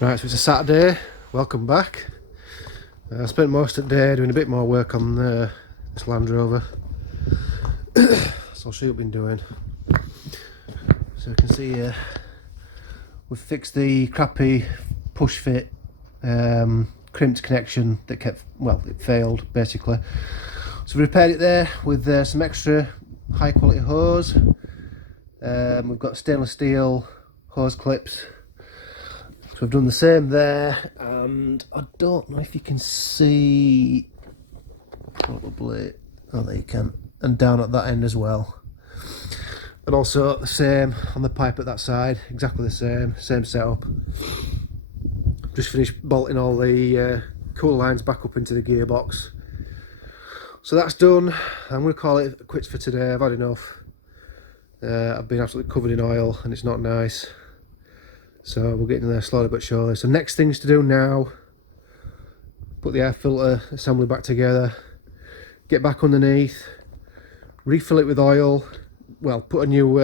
Right, so it's a Saturday. Welcome back. I spent most of the day doing a bit more work on this Land Rover. So I'll show you what I've been doing. So you can see here, we've fixed the crappy push fit crimped connection that kept, well, it failed basically. So we repaired it there with some extra high quality hose. We've got stainless steel hose clips. So we've done the same there, and I don't know if you can see, probably, oh there you can, and down at that end as well. And also the same on the pipe at that side, exactly the same setup. Just finished bolting all the cooler lines back up into the gearbox. So that's done. I'm going to call it quits for today. I've had enough. I've been absolutely covered in oil and it's not nice. So we'll get in there slowly but surely. So next things to do now, put the air filter assembly back together, get back underneath, refill it with oil. Well, put a new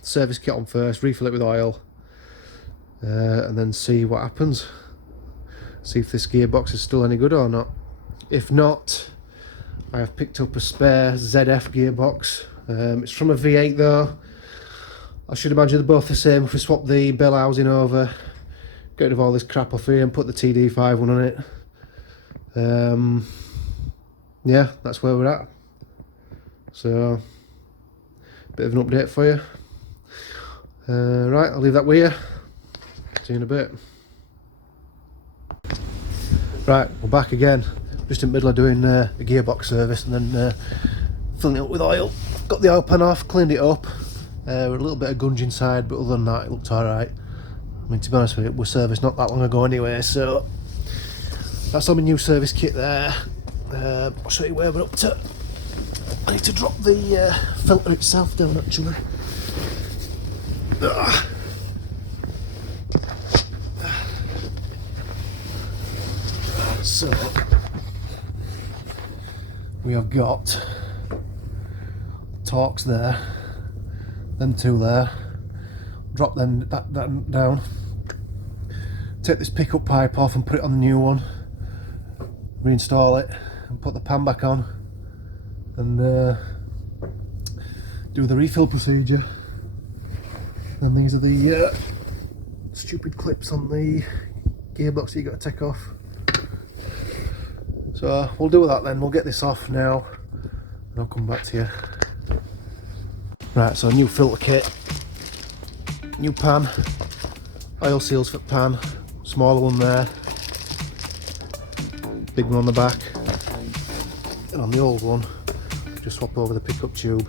service kit on first, refill it with oil, and then see what happens. See if this gearbox is still any good or not. If not, I have picked up a spare ZF gearbox. It's from a V8 though. I should imagine they're both the same if we swap the bell housing over, get rid of all this crap off here and put the TD5 one on it. Yeah, that's where we're at. So, bit of an update for you. Right, I'll leave that with you. See you in a bit. Right, we're back again. Just in the middle of doing a gearbox service and then filling it up with oil. Got the oil pan off, cleaned it up. With a little bit of gunge inside, but other than that, it looked alright. I mean, to be honest with you, it was serviced not that long ago anyway, so that's all my new service kit there. I'll show you where we're up to. I need to drop the filter itself down actually. So, we have got Torx there, them two there, drop them that down, take this pickup pipe off and put it on the new one, reinstall it and put the pan back on and do the refill procedure. And these are the stupid clips on the gearbox that you got to take off. So we'll do that then, we'll get this off now and I'll come back to you. Right, so new filter kit, new pan, oil seals for pan, smaller one there, big one on the back, and on the old one, just swap over the pickup tube.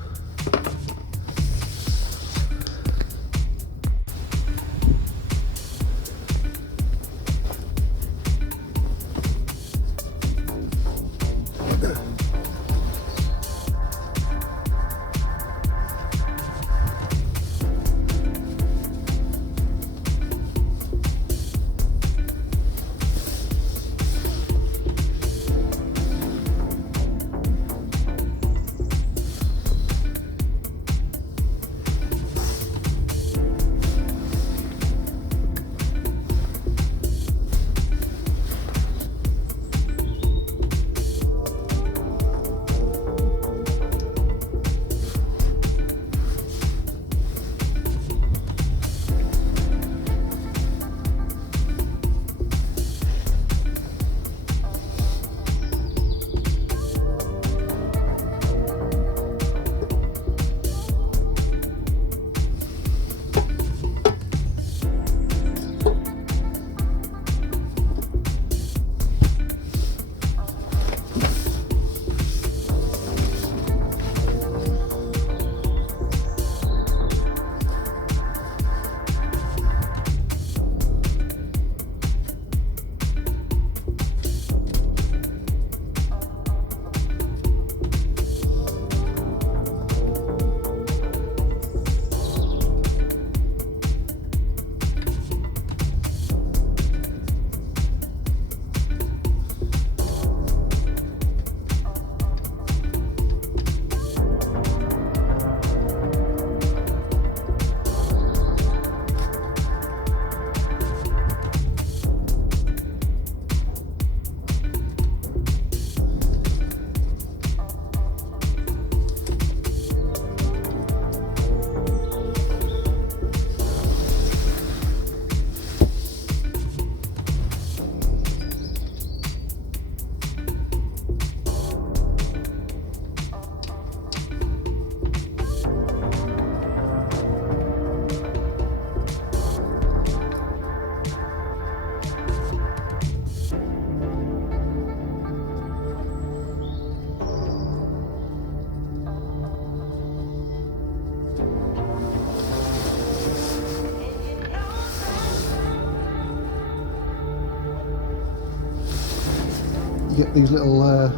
you get these little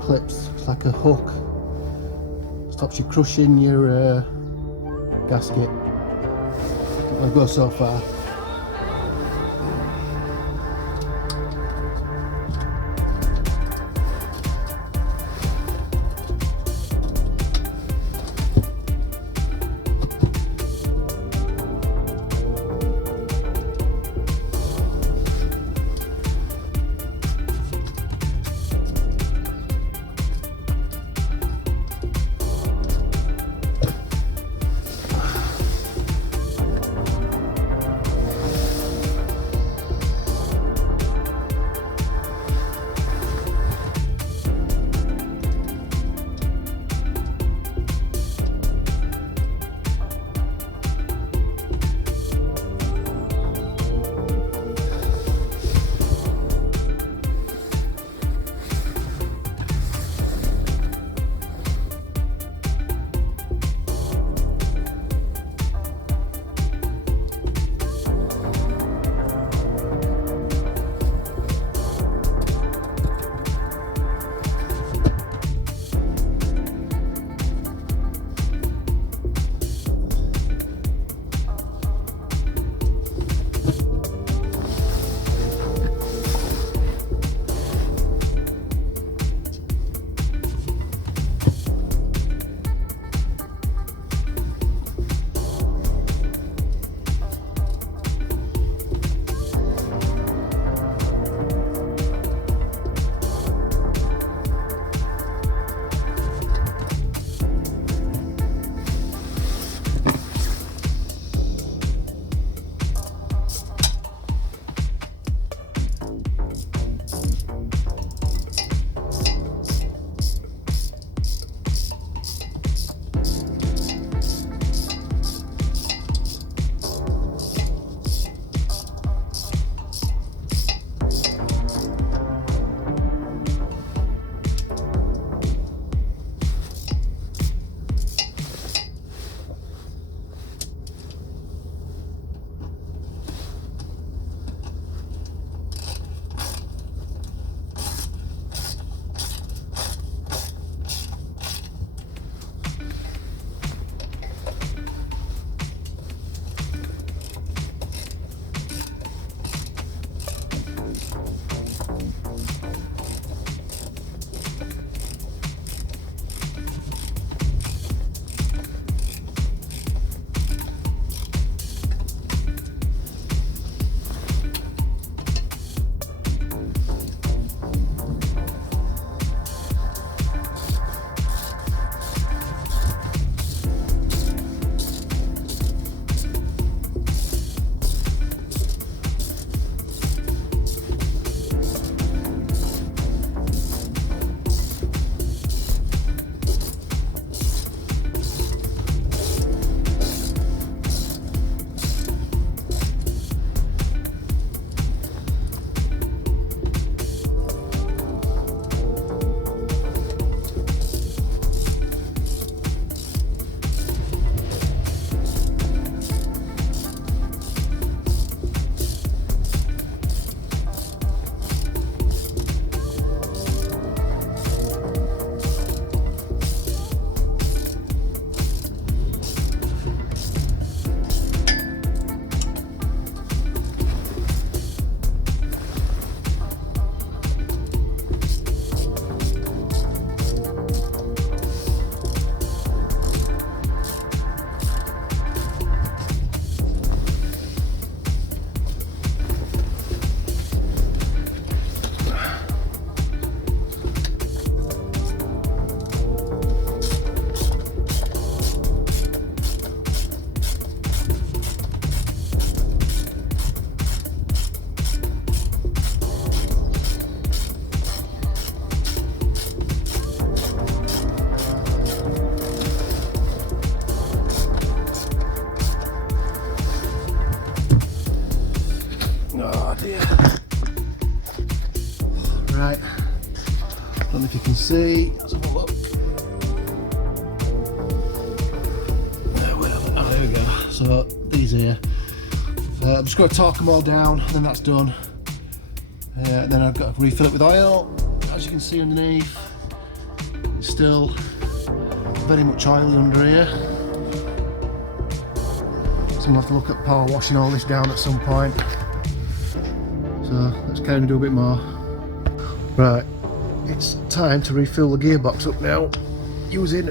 clips. It's like a hook. Stops you crushing your gasket. I'll go so far. Right, don't know if you can see, let's have a look. There we go, so these here. I'm just going to torque them all down and then that's done. Then I've got to refill it with oil. As you can see underneath, it's still very much oily under here. So we'll have to look at power washing all this down at some point. So let's carry on and do a bit more. Right, it's time to refill the gearbox up now using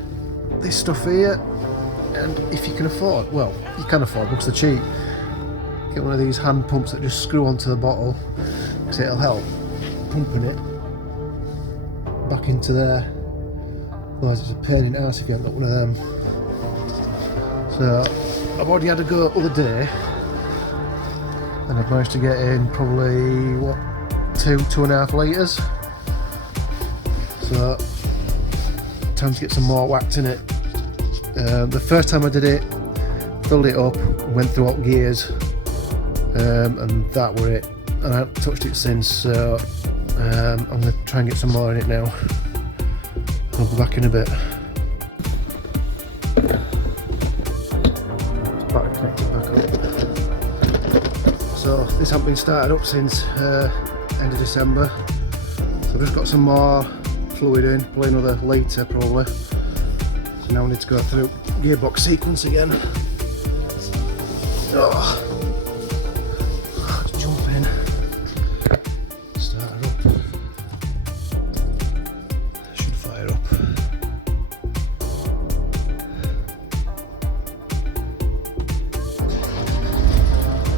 this stuff here. And if you can afford, well, you can afford because they're cheap, get one of these hand pumps that just screw onto the bottle, because it'll help pumping it back into there. Otherwise it's a pain in the ass if you haven't got one of them. So I've already had a go the other day, and I've managed to get in probably, what, 2.5 litres. So time to get some more whacked in it. The first time I did it, filled it up, went through all gears, and that were it. And I haven't touched it since, so I'm going to try and get some more in it now. I'll be back in a bit. Back connected back up. So this hasn't been started up since end of December. So I've just got some more fluid in, probably another litre probably. So now I need to go through gearbox sequence again. Oh. Let's jump in. Start it up. Should fire up.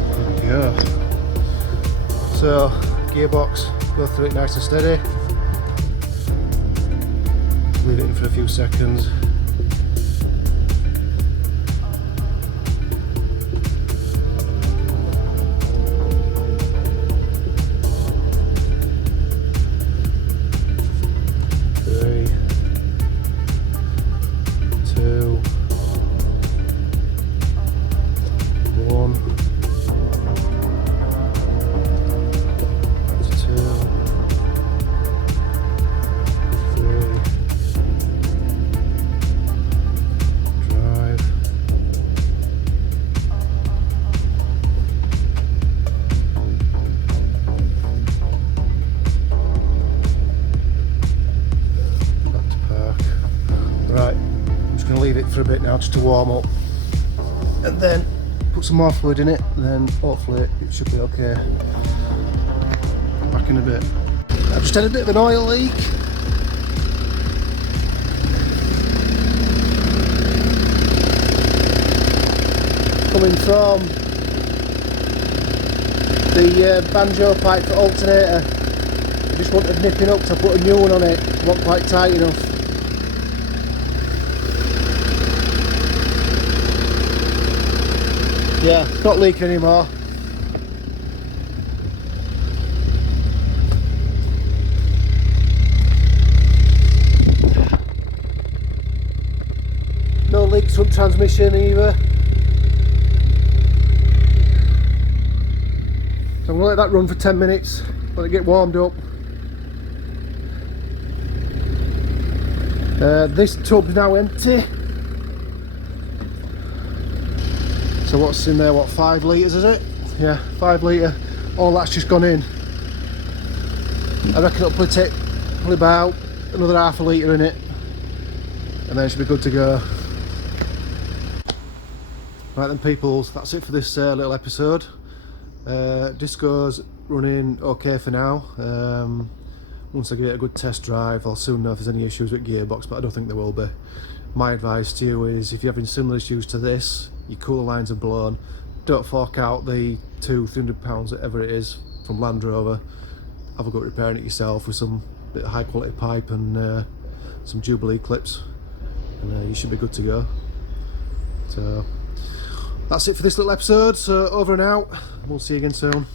There we go. So gearbox, go through it nice and steady. Leave it in for a few seconds. Leave it for a bit now just to warm up, and then put some more fluid in it, and then hopefully it should be okay. Back in a bit. I've just had a bit of an oil leak. Coming from the banjo pipe for alternator. I just wanted nipping up, so I put a new one on it. It wasn't quite tight enough. Yeah, it's not leaking anymore. No leaks from transmission either. So I'm going to let that run for 10 minutes, let it get warmed up. This tub's now empty. So what's in there, what, 5 litres is it? Yeah, 5 litre, all that's just gone in. I reckon it'll probably take about another half a litre in it, and then it should be good to go. Right then peoples, that's it for this little episode. Disco's running okay for now. Once I give it a good test drive, I'll soon know if there's any issues with Gearbox, but I don't think there will be. My advice to you is, if you're having similar issues to this, your cooler lines are blown, don't fork out the £200-300, whatever it is, from Land Rover. Have a go at repairing it yourself with some bit of high quality pipe and some Jubilee clips, and you should be good to go. So that's it for this little episode, so over and out. We'll see you again soon.